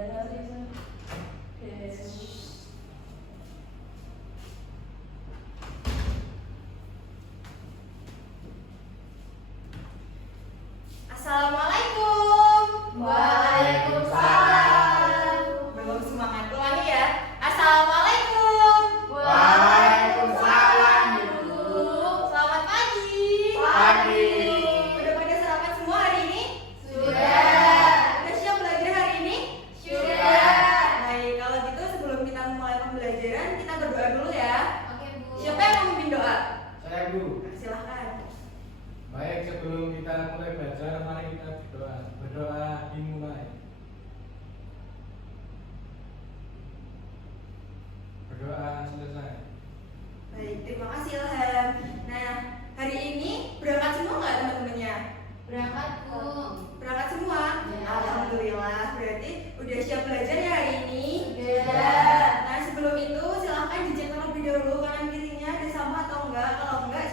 Assalamualaikum. Waalaikumsalam. Belum semangat ulangi ya. Assalamualaikum. Waalaikumsalam. Duduk. Selamat pagi. Pagi. Udah pada sarapan semua hari ini? Sudah. Udah siap belajar hari ini? Sudah. Baik, kalau gitu sebelum kita memulai pembelajaran, kita berdoa dulu ya. Oke, Bu. Siapa yang mau memimpin doa? Saya, Bu. Silahkan. Baik, sebelum kita mulai belajar, mari kita berdoa. Berdoa dimulai. Berdoa selesai. Baik, terima kasih Ilham. Nah, hari ini berangkat semua nggak teman-temannya? Berangkat, Bu. Berangkat semua? Ya. Alhamdulillah, berarti udah siap belajar ya hari ini? Sudah. Nah, sebelum itu silahkan dicek terlebih dahulu kanan kirinya ada sama atau enggak. Kalau enggak,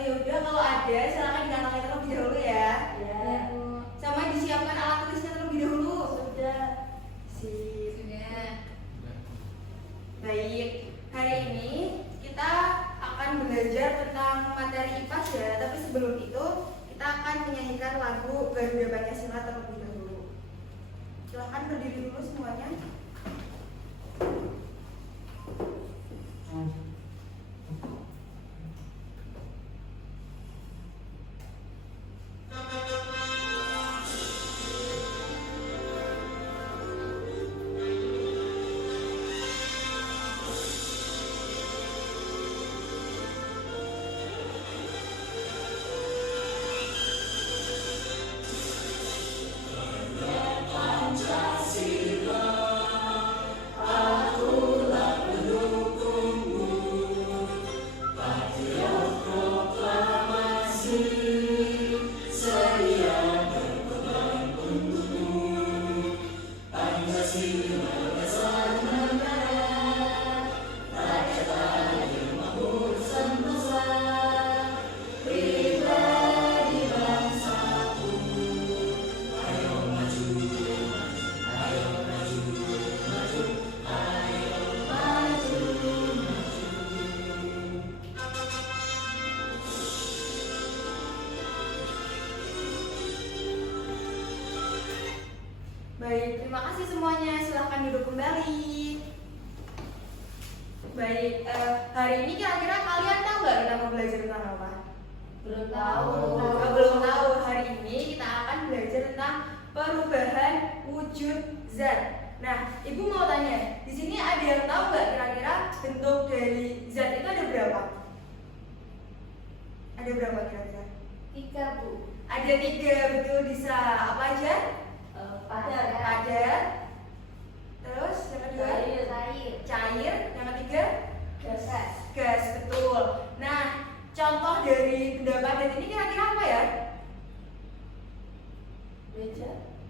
ya udah, kalau ada silahkan dikatakan terlebih dahulu ya. Ya, Bu. Sama disiapkan alat tulisnya terlebih dahulu. Sudah. Sip. Sudah. Baik, hari ini kita akan belajar tentang materi IPAS ya. Tapi sebelum itu kita akan menyanyikan lagu Garuda Pancasila terlebih dahulu. Silahkan berdiri dulu semuanya. Baik, terima kasih semuanya. Silahkan duduk kembali. Baik, hari ini kira-kira kalian tahu nggak kita mau belajar tentang apa? Belum tahu. Belum tahu. Hari ini kita akan belajar tentang perubahan wujud zat. Nah, Ibu mau tanya, di sini ada yang tahu nggak kira-kira bentuk dari zat itu ada berapa? Ada berapa kira-kira? 3, Bu. Ada 3, betul. Bisa apa aja? Padat. Terus yang kedua? Cair. Yang ketiga? Gas, betul. Nah, contoh dari benda padat ini kira-kira apa ya?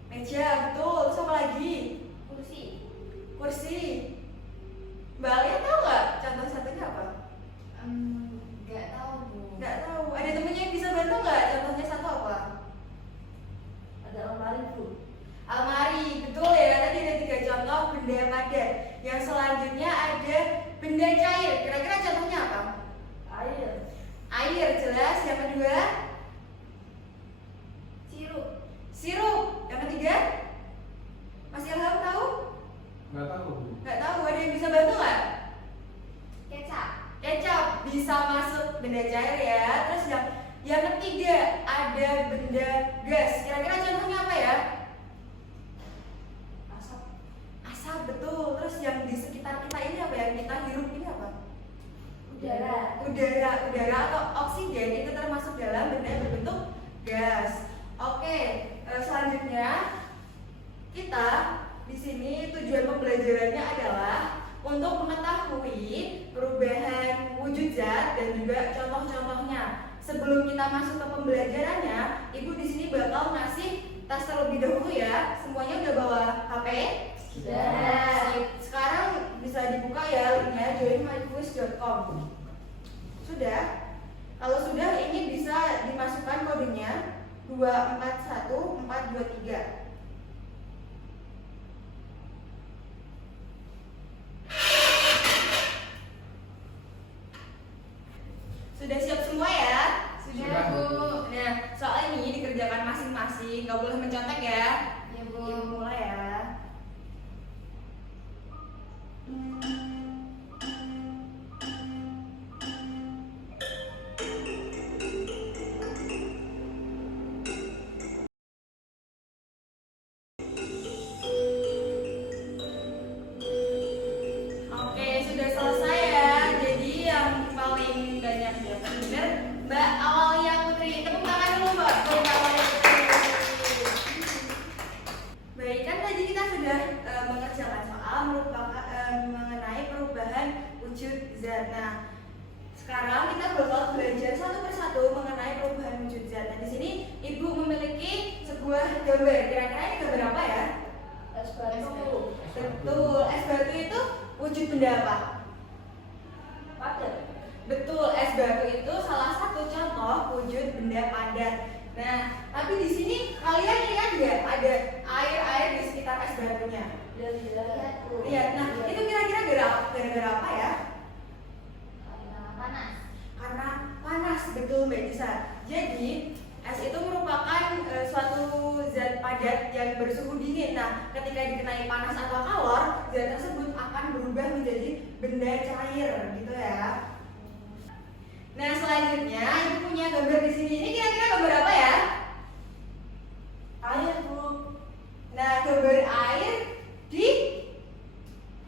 Meja, betul. Terus apa lagi? Kursi. Mbak Alia tahu nggak contoh satunya apa? Nggak tahu, Bu. Nggak tahu. Ada temennya yang bisa bantu nggak? Contohnya satu apa? Ada lemari, Bu. Almari, betul ya. Tadi ada 3 contoh benda padat. Yang selanjutnya ada benda cair. Kira-kira contohnya apa? Air, jelas. Yang kedua? Sirup. Yang ketiga? Mas Ilham tahu? Nggak tahu, Bu. Nggak tahu. Ada yang bisa bantu nggak? Kecap. Kecap bisa masuk benda cair ya. Terus yang ketiga ada benda gas. Kira-kira contohnya apa ya? Asap, betul. Terus yang di sekitar kita ini apa? Yang kita hirup ini apa? Udara atau oksigen itu termasuk dalam benda berbentuk gas. Oke, selanjutnya kita di sini tujuan pembelajarannya adalah untuk mengetahui perubahan wujud zat dan juga contoh-contohnya. Sebelum kita masuk ke pembelajarannya, Ibu di sini bakal ngasih tas terlebih dahulu ya. Semuanya udah bawa HP? Sudah. Sekarang bisa dibuka ya linknya joinmyquiz.com. Sudah? Kalau sudah, ini bisa dimasukkan kodenya 241423. Sudah siap semua ya? Sudah, Bu. Nah, soal ini dikerjakan masing-masing, nggak boleh mencontek ya. Ya, Bu. Ibu mulai ya. Oke, sudah selesai ya. Jadi yang paling banyak dapat benar Mbak Awalia Putri. Tepuk tangan dulu Mbak. Mbak Awalia Putri. Baik, kan tadi kita sudah mengerjakan soal mengenai perubahan wujud zat. Nah, sekarang kita bakal belajar satu persatu mengenai perubahan wujud zat. Nah, di sini Ibu memiliki sebuah gambar. Kira-kira ini gambar apa ya? Es batu. Betul, es batu itu wujud benda apa? Padat. Betul, es batu itu salah satu contoh wujud benda padat. Nah, tapi di sini kalian lihat nggak ada air-air di sekitar es batunya? Lihat, Bu. Lihat. Nah, itu kira-kira gara-gara apa ya? Karena panas. Karena panas, betul Mbak Nisa. Jadi es itu merupakan suatu zat padat yang bersuhu dingin. Nah, ketika dikenai panas atau kalor, zat tersebut akan berubah menjadi benda cair, gitu ya. Nah, selanjutnya Ibu punya gambar di sini. Ini kira-kira gambar apa ya? Air, Bu. Nah, gambar air di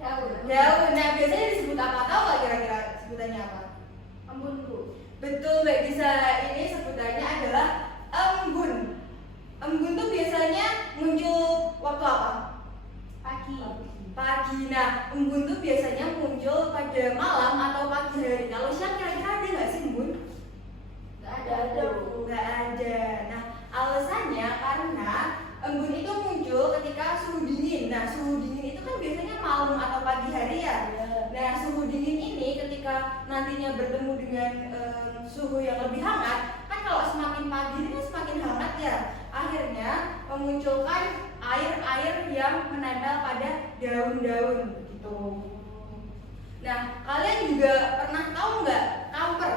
Daun. daun. Nah, biasanya disebut apa? Tahu nggak kira-kira sebutannya apa? Embun, Bu. Betul, Mbak Disa. Ini sebutannya adalah embun. Embun tuh biasanya muncul waktu apa? Pagi. Pagi. Nah, embun tuh biasanya muncul pada malam atau pagi hari. Kalau siang kira-kira ada nggak sih embun? Nggak ada, Bu. Nggak ada. Nah, alasannya karena embun itu muncul ketika suhu dingin. Nah, suhu dingin itu kan biasanya malam atau pagi hari ya. Nah, suhu dingin ini ketika nantinya bertemu dengan suhu yang lebih hangat, kan kalau semakin pagi ini kan semakin hangat ya. Akhirnya memunculkan air-air yang menempel pada daun-daun gitu. Nah, kalian juga pernah tahu nggak kamper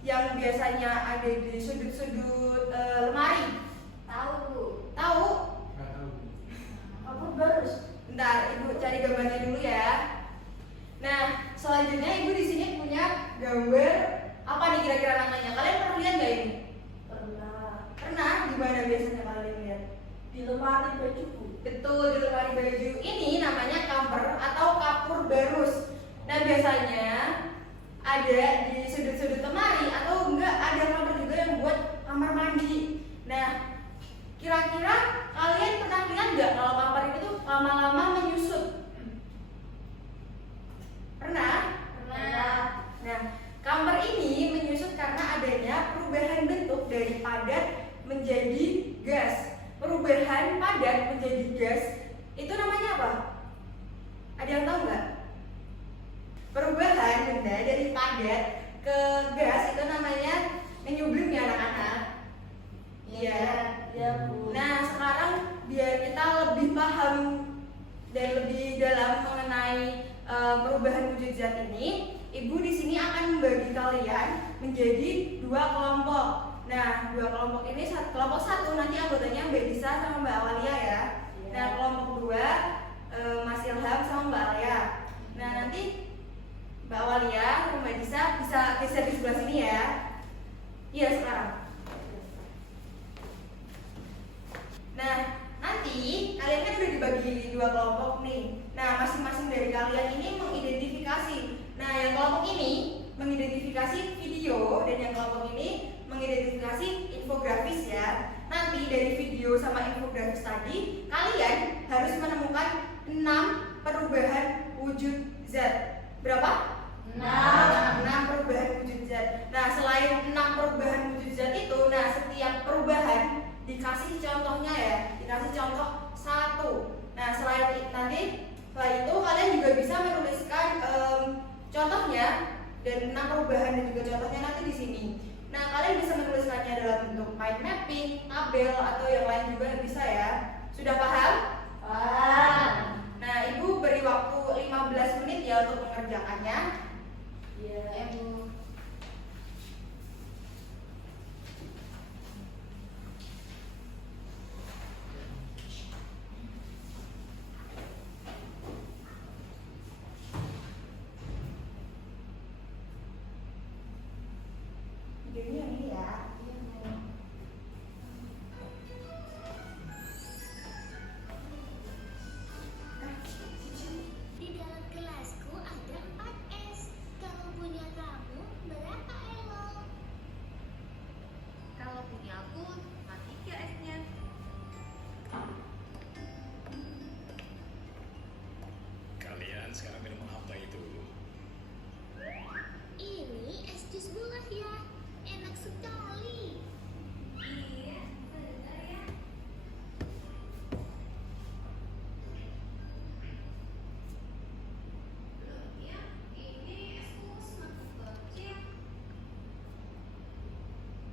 yang biasanya ada di sudut-sudut lemari? Tahu, Bu. Tahu? Nggak tahu. Apa barus? Bentar, Ibu cari gambarnya dulu ya. Nah, selanjutnya Ibu di sini punya gambar apa nih kira-kira namanya? Kalian pernah lihat nggak ini? Pernah. Pernah? Di mana biasanya kalian lihat? Di lemari baju, Bu. Betul, di lemari baju. Ini namanya kamper atau kapur barus. Nah, biasanya ada di sudut-sudut lemari atau enggak ada kamper juga yang buat kamar mandi. Nah, kira-kira kalian pernah lihat nggak kalau kamper itu tuh lama-lama menyusut? Pernah? Pernah. Nah, kamper ini menyusut karena adanya perubahan bentuk dari padat menjadi gas. Perubahan padat menjadi gas itu namanya apa? Ada yang tahu nggak? Perubahan benda dari padat ke gas itu namanya menyublim ya anak-anak. Iya. Ya, Bu. Nah, sekarang biar kita lebih paham dan lebih dalam mengenai perubahan wujud zat ini, Ibu di sini akan membagi kalian menjadi dua kelompok. Nah, dua kelompok ini, kelompok satu nanti anggotanya Mbak Disa sama Mbak Awalia ya. Nah, kelompok dua Mas Ilham sama Mbak Alia. Nah, nanti Mbak Awalia sama Mbak Disa bisa geser di sebelah sini ya. Iya, sekarang. Nah, nanti kalian kan udah dibagi dua kelompok nih. Nah, masing-masing dari kalian ini mengidentifikasi. Nah, yang kelompok ini mengidentifikasi video dan yang kelompok ini mengidentifikasi infografis ya. Nanti dari video sama infografis tadi, kalian harus menemukan 6 perubahan wujud zat. Berapa? 6 perubahan wujud zat. Nah, selain 6 perubahan wujud zat itu, nah setiap perubahan dikasih contohnya ya, dikasih contoh 1. Nah, setelah itu kalian juga bisa menuliskan contohnya dan 6 perubahan dan juga contohnya nanti di sini. Nah, kalian bisa menuliskannya dalam bentuk mind mapping, tabel atau yang lain juga bisa ya. Sudah paham? Paham. Nah, Ibu beri waktu 15 menit ya untuk mengerjakannya. Iya, Bu. Videonya yang ini ya. Di dalam gelasku ada 4 es. Kalau punya kamu, berapa Elo? Kalau punya aku, cuma 3 esnya. Kalian sekarang minum apa itu? Ini es jus buah ya. Enak sekali. Iya, benar ya. Loh, ya, ini esku semakin kecil.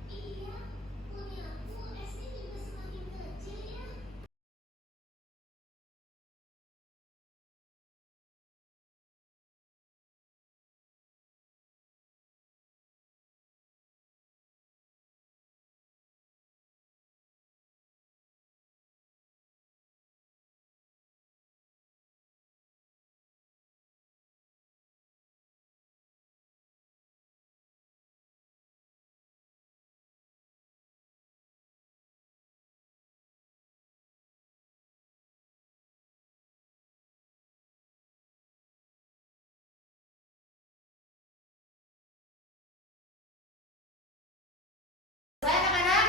Iya, punya aku esnya juga semakin kecil ya. Saya anak-anak?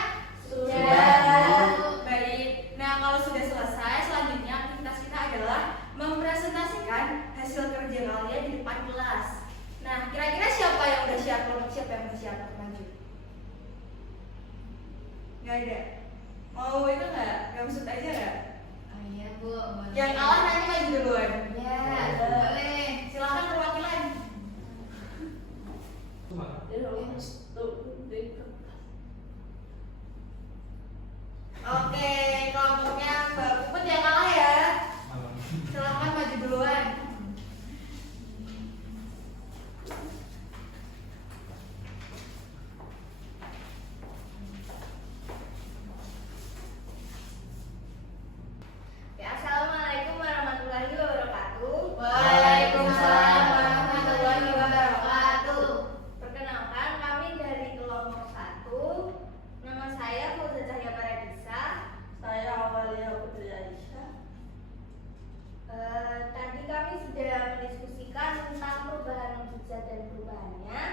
Sudah. Baik. Nah, kalau sudah selesai, selanjutnya aktivitas kita adalah mempresentasikan hasil kerja kalian di depan kelas. Nah, kira-kira siapa yang udah siap? Kelompok siapa yang udah siap? Maju. Nggak ada. Mau itu nggak? Gamsut aja nggak? Oh iya, Bu. Boleh. Yang kalah nanti maju duluan. Ya, boleh. Silakan perwakilan. Cuma Oke, kelompoknya Mbak Puput yang kalah ya. malam. Silakan maju duluan. Ya, assalamualaikum warahmatullahi wabarakatuh. Waalaikumsalam warahmatullahi wabarakatuh. Perkenalkan, kami dari kelompok 1. Nama saya Fauza Cahya Paradisa. Saya Awalia Putri Aisyah. Tadi kami sudah mendiskusikan tentang perubahan wujud dan perubahannya.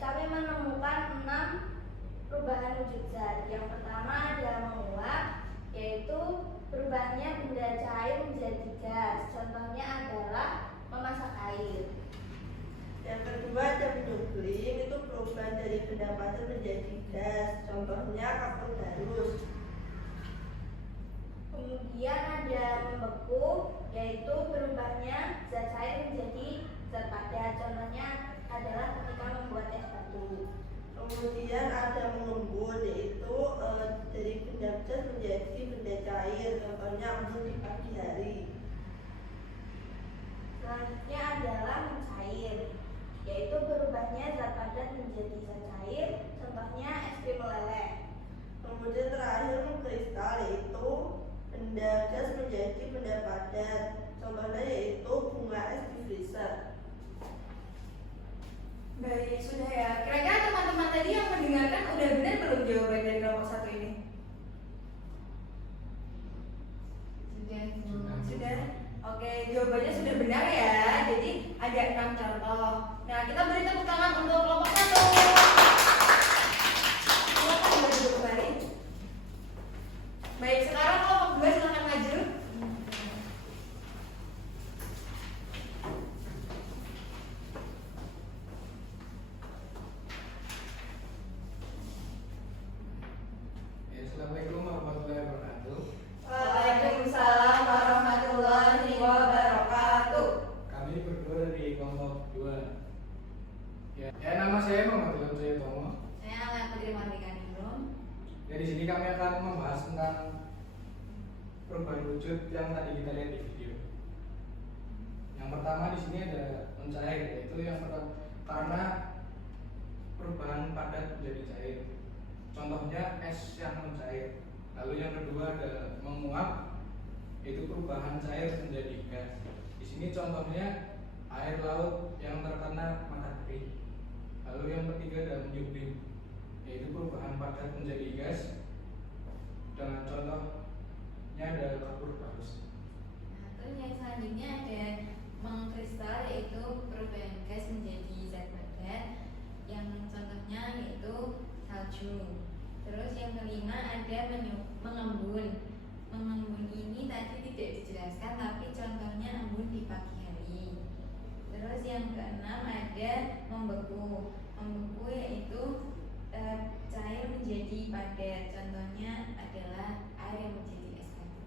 Kami menemukan 6 perubahan wujud zat. Yang pertama adalah menguap, yaitu perubahannya benda cair menjadi gas. Contohnya adalah memasak air. Yang kedua ada mendubling, itu perubahan dari benda padat menjadi gas. Contohnya kapur barus. Kemudian ada membeku, yaitu berubahnya zat cair menjadi zat padat. Contohnya adalah ketika membuat es batu. Kemudian ada mengembun, yaitu dari benda gas menjadi benda cair. Contohnya embun di pagi hari. Selanjutnya adalah mencair, yaitu berubahnya zat padat menjadi zat cair. Contohnya es krim meleleh. Kemudian terakhir mengkristal, yaitu benda gas menjadi benda padat. Contohnya yaitu bunga es di freezer. Baik, sudah ya. Kira-kira teman-teman tadi yang mendengarkan udah benar belum jawaban dari kelompok 1 ini? Sudah, Bu. Sudah? Oke, jawabannya sudah benar ya. Jadi ada 6 contoh. Nah, kita beri tepuk tangan untuk kelompok 1. Silakan maju kembali. Baik, sekarang kelompok 2 silakan maju. Ya, assalamualaikum warahmatullahi wabarakatuh. Waalaikumsalam warahmatullahi wabarakatuh. Kami berdua dari kelompok 2. Ya, nama saya Muhammad Ilham Jayatomo. Saya akan Putri Mardika Ningrum. Ya, di sini kami akan membahas tentang perubahan wujud yang tadi kita lihat di video. Yang pertama di sini ada mencair, yaitu yang pertama karena perubahan padat menjadi cair. Contohnya es yang mencair. Lalu yang kedua ada menguap, yaitu perubahan cair menjadi gas. Di sini contohnya air laut yang terkena matahari. Lalu yang ketiga ada menyublim, yaitu perubahan padat menjadi gas. Dengan contohnya ada kapur barus. Nah, terus yang selanjutnya ada mengkristal, yaitu perubahan gas menjadi zat padat. Yang contohnya yaitu salju. Terus yang kelima ada mengembun. Mengembun ini tadi tidak dijelaskan, tapi contohnya embun di pagi hari. Terus yang keenam ada membeku. Membeku yaitu cair menjadi padat. Contohnya adalah air yang menjadi es batu.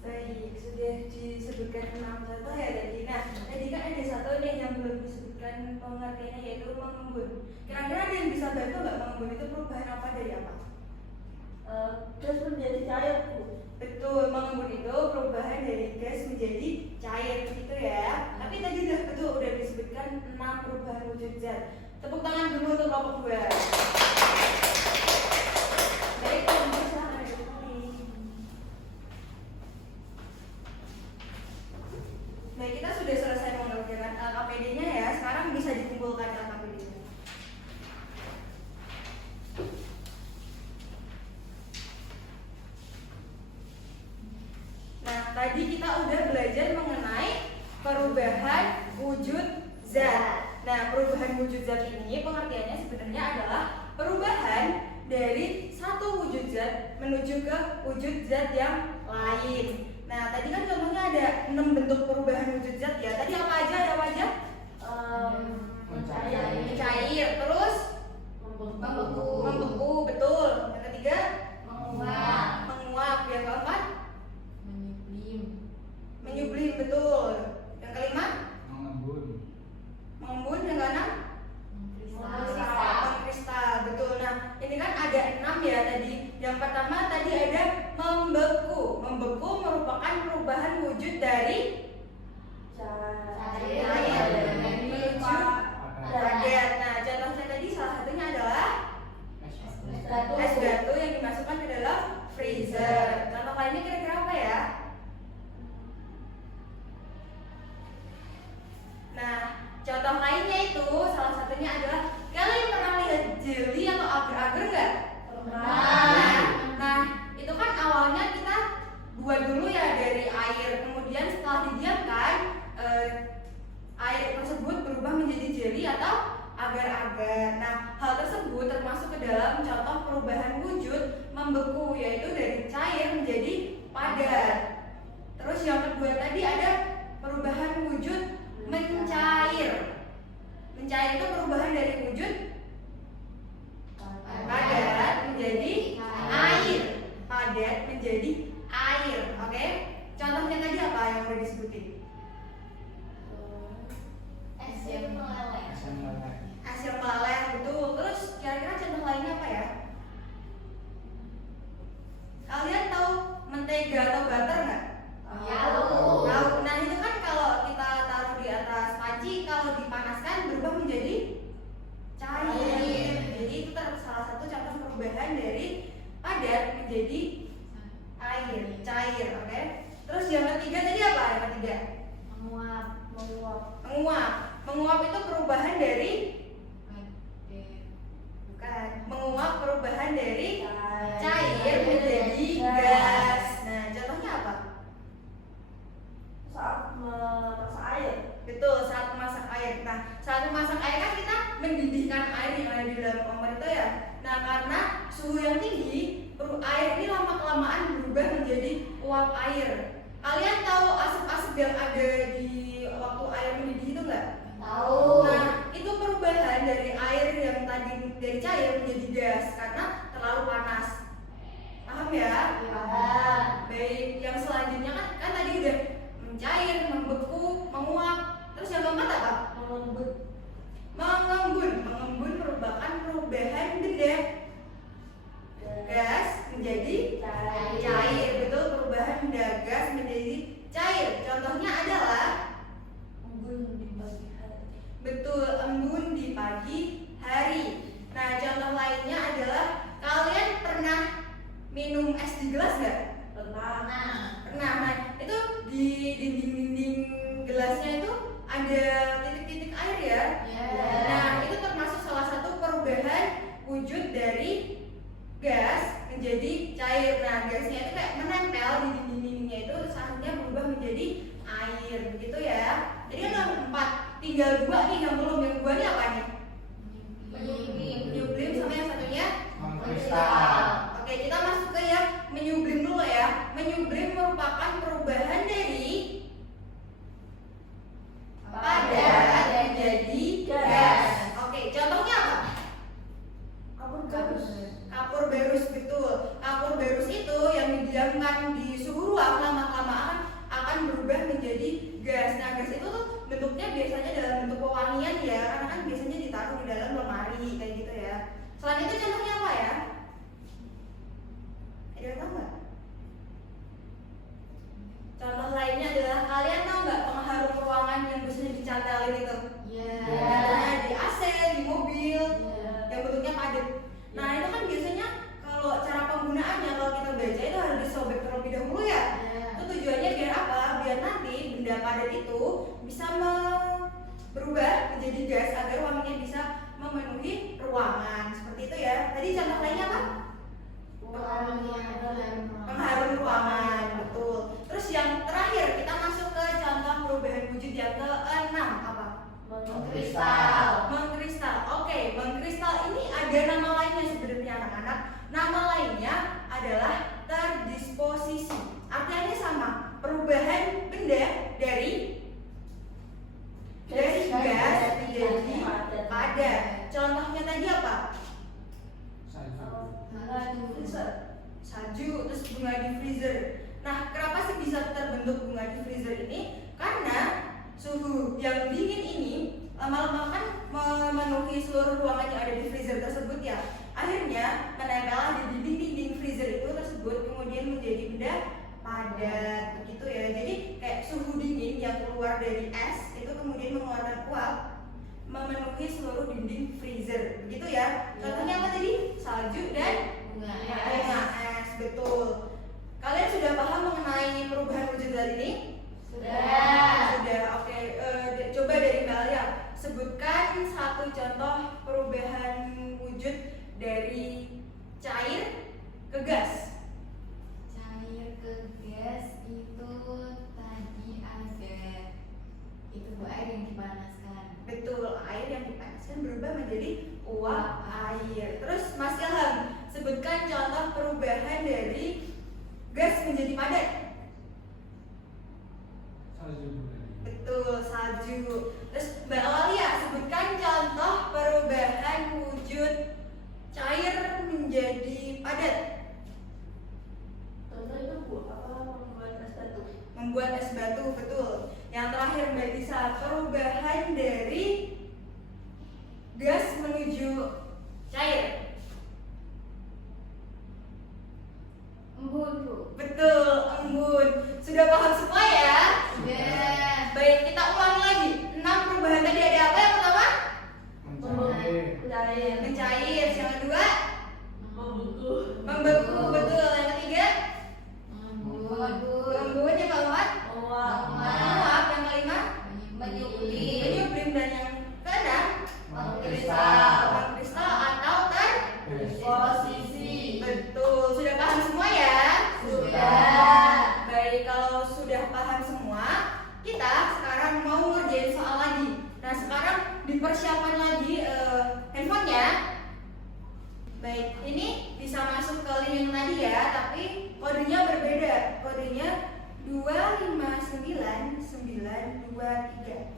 Baik, sudah disebutkan 6 contoh ya tadi. Nah, tadi kan ada satu nih yang belum disebutkan pengertiannya, yaitu mengembun. Kira-kira ada yang bisa bantu nggak mengembun itu perubahan apa dari apa? Gas menjadi cair, Bu. Betul, mengembun itu perubahan dari gas menjadi cair gitu ya. Tapi tadi udah disebutkan 6 perubahan wujud zat. Tepuk tangan dulu untuk Bapak Buat. Baik, silahkan duduk. Baik, kita sudah selesai mengerjakan LKPD-nya ya. Sekarang bisa dikumpulkan LKPD-nya. Nah, tadi kita udah belajar mengenai perubahan wujud zat. Nah, perubahan wujud zat ini pengertiannya sebenarnya adalah perubahan dari satu wujud zat menuju ke wujud zat yang lain. Nah, tadi kan contohnya ada 6 bentuk perubahan wujud zat ya. Tadi apa aja? Ada apa aja? Mencair, terus membeku, betul. Yang ketiga menguap. Yang keempat menyublim, betul. Yang kelima mengembun. Yang keenam mengkristal, betul. Nah, ini kan ada 6 ya tadi. Yang pertama tadi ada membeku. Membeku merupakan perubahan wujud dari cair menuju padat. Nah, contohnya tadi salah satunya adalah es batu yang dimasukkan ke dalam freezer. Contoh lainnya kira-kira apa ya? Nah, contoh lainnya itu salah satunya adalah kalian pernah lihat jelly atau agar-agar nggak? Nah, itu kan awalnya kita buat dulu ya dari air, kemudian setelah didiamkan air tersebut berubah menjadi jelly atau agar-agar. Nah, hal tersebut termasuk ke dalam contoh perubahan wujud membeku, yaitu dari cair menjadi padat. Terus yang kedua tadi ada perubahan wujud mencair. Mencair itu perubahan dari wujud padat menjadi air. Padat menjadi air. Oke? Contohnya tadi apa yang udah disebutin? Es yang meleleh. Es yang meleleh, betul. Terus kira-kira contoh lainnya apa ya? Kalian tahu mentega atau butter nggak? Tahu. Nah, itu kan kalau kita taruh di atas panci, kalau dipanaskan berubah menjadi cair. Jadi itu salah satu contoh perubahan dari padat menjadi air, cair, oke? Terus yang ketiga tadi apa? Yang ketiga menguap itu perubahan dari menguap perubahan dari cair menjadi gas. Nah, contohnya apa? Saat memasak air. Betul, saat memasak air. Nah, saat memasak air kan kita mendidihkan air yang ada di dalam kompor itu ya. Nah, karena suhu yang tinggi, air ini lama-kelamaan berubah menjadi uap air. Kalian tahu asap-asap yang ada di waktu air mendidih itu nggak? Tahu. Nah, itu perubahan dari air yang tadi dari cair menjadi gas karena terlalu panas. Paham ya? Paham. Baik, yang selanjutnya kan tadi udah mencair, membeku, menguap. Terus yang keempat apa? Mengembun merupakan perubahan dari gas menjadi cair. Betul, perubahan dari gas menjadi cair. Contohnya adalah embun di pagi hari. Nah, contoh lainnya adalah kalian pernah minum es di gelas nggak? Pernah. Nah, itu di dinding-dinding gelasnya itu ada titik-titik air ya. Nah, itu termasuk Selain itu contohnya apa ya? Ada yang tahu nggak? Contoh lainnya adalah kalian tahu nggak pengharum ruangan yang biasanya dicantelin itu? Iya. Nah, di AC, di mobil, Iya. yang bentuknya padat. Nah itu kan biasanya kalau cara penggunaannya kalau kita baca itu harus disobek terlebih dahulu ya. Iya. Itu tujuannya biar apa? Biar nanti benda padat itu bisa berubah menjadi gas agar wanginya bisa memenuhi ruangan. Seperti itu ya. Tadi contoh lainnya apa? Pengharum ruangan, betul. Terus yang terakhir kita masuk ke contoh perubahan wujud yang keenam apa? Mengkristal. Mengkristal. Oke, mengkristal ini ada nama lainnya sebenarnya anak-anak. Nama lainnya adalah terdisposisi. Artinya sama, perubahan benda dari gas menjadi padat. Contohnya tadi apa? Salju, terus bunga di freezer. Nah, kenapa sih bisa terbentuk bunga di freezer ini? Karena suhu yang dingin ini lama-lama kan memenuhi seluruh ruangan yang ada di freezer tersebut ya. Akhirnya menempel di dinding freezer itu tersebut kemudian menjadi benda padat begitu ya. Jadi kayak suhu dingin yang keluar dari es itu kemudian mengeluarkan uap memenuhi seluruh dinding freezer begitu ya. Contohnya apa tadi? Salju dan bunga es, betul. Kalian sudah paham mengenai perubahan wujud zat ini? Sudah, oke. Coba dari Mbak Alia, sebutkan satu contoh perubahan wujud dari cair ke gas. Cair ke gas itu tadi ada itu Bu, air yang dipanaskan. Betul, air yang dipanaskan berubah menjadi uap air. Terus Mas Ilham, sebutkan contoh perubahan dari gas menjadi padat. Salju. Betul, salju. Terus Mbak Alia, sebutkan contoh perubahan wujud cair menjadi padat. Contoh itu Bu, apa membuat es batu? Membuat es batu, betul. Yang terakhir Mbak Lisa, perubahan dari gas menuju cair. Embun Bu. Betul, embun. Sudah paham semua ya? Sudah. Baik, kita ulangi lagi. 6 perubahan tadi ada apa yang pertama? Mencair. Mencair. Yang kedua? Membeku. Membeku, betul. Yang ketiga? Embun. Embun. Yang keempat? Menguap. Menguap. Yang kelima? Menyuling. Menyublim. Dan yang keenam? Mengkristal. Mengkristal atau Posisi. betul. Sudah paham semua ya? Sudah. Baik, kalau sudah paham semua, kita sekarang mau ngerjain soal lagi. Nah, sekarang dipersiapkan lagi handphonenya. Baik, ini bisa masuk ke link yang tadi ya, tapi kodenya berbeda. Kodenya 259923.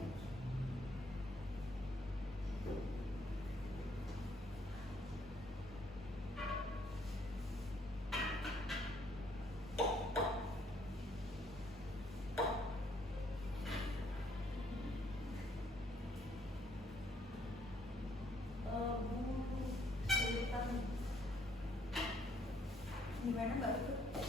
Gimana Mbak Putri?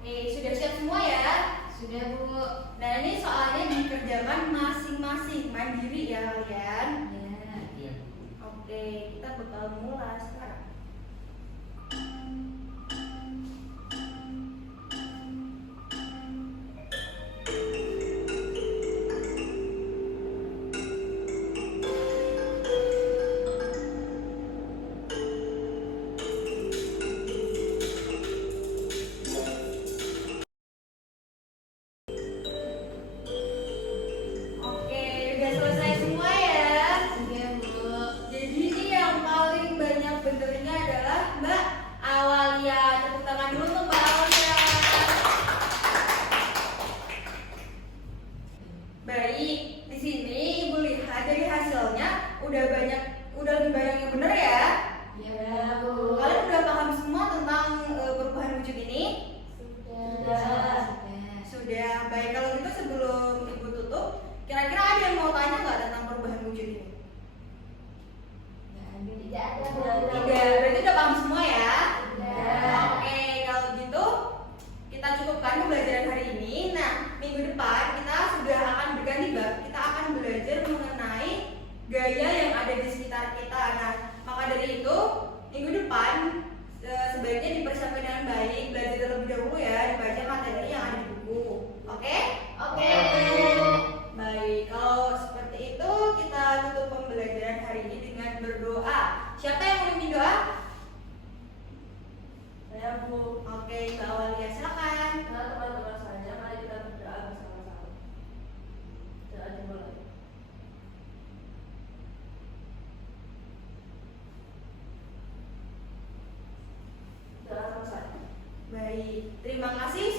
Oke, sudah siap semua ya? Sudah Bu. Nah, ini soalnya dikerjakan masing-masing, mandiri ya kalian. Ya. Iya. Oke, kita bakal mulai sekarang. Oke, udah selesai semua ya. Sudah Bu. Jadi ini yang paling banyak baik, kalau gitu sebelum Ibu tutup, kira-kira ada yang mau tanya nggak tentang perubahan wujud ini? Tidak ada. Tidak, berarti udah paham semua ya? Udah. Oke, kalau gitu kita cukupkan pembelajaran hari ini. Nah, minggu depan kita sudah akan berganti bab. Kita akan belajar mengenai gaya yang ada di sekitar kita. Nah, maka dari itu minggu depan sebaiknya dipersiapkan dengan baik, belajar terlebih dahulu ya, dibaca materi yang ada di buku. Oke? Oke. Baik, kalau seperti itu kita tutup pembelajaran hari ini dengan berdoa. Siapa yang mau mimpin doa? Saya Bu. Oke, Mbak Awalia silakan. Nah, teman-teman saya, mari kita berdoa bersama-sama. Doa dimulai. Doa sama saya. Baik, terima kasih